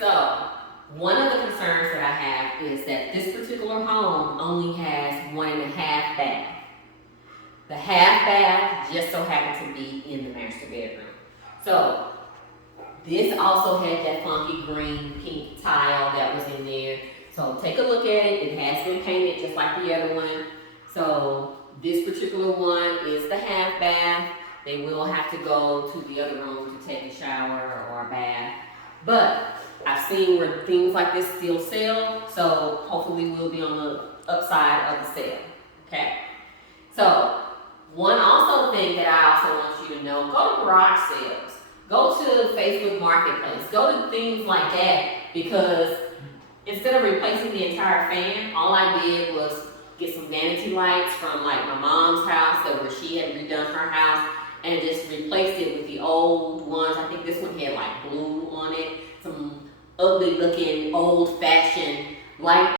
So one of the concerns that I have is that this particular home only has 1.5 baths. The half bath just so happened to be in the master bedroom. So this also had that funky green pink tile that was in there. So take a look at it. It has been painted just like the other one. So this particular one is the half bath. They will have to go to the other room to take a shower or a bath. But I've seen where things like this still sell, so hopefully we'll be on the upside of the sale, okay? So, one also thing that I also want you to know, go to garage sales, go to Facebook Marketplace, go to things like that, because instead of replacing the entire fan, all I did was get some vanity lights from like my mom's house, where she had redone her house, and just replaced it with the old ones. I think this one had like blue on it, some ugly looking old fashioned light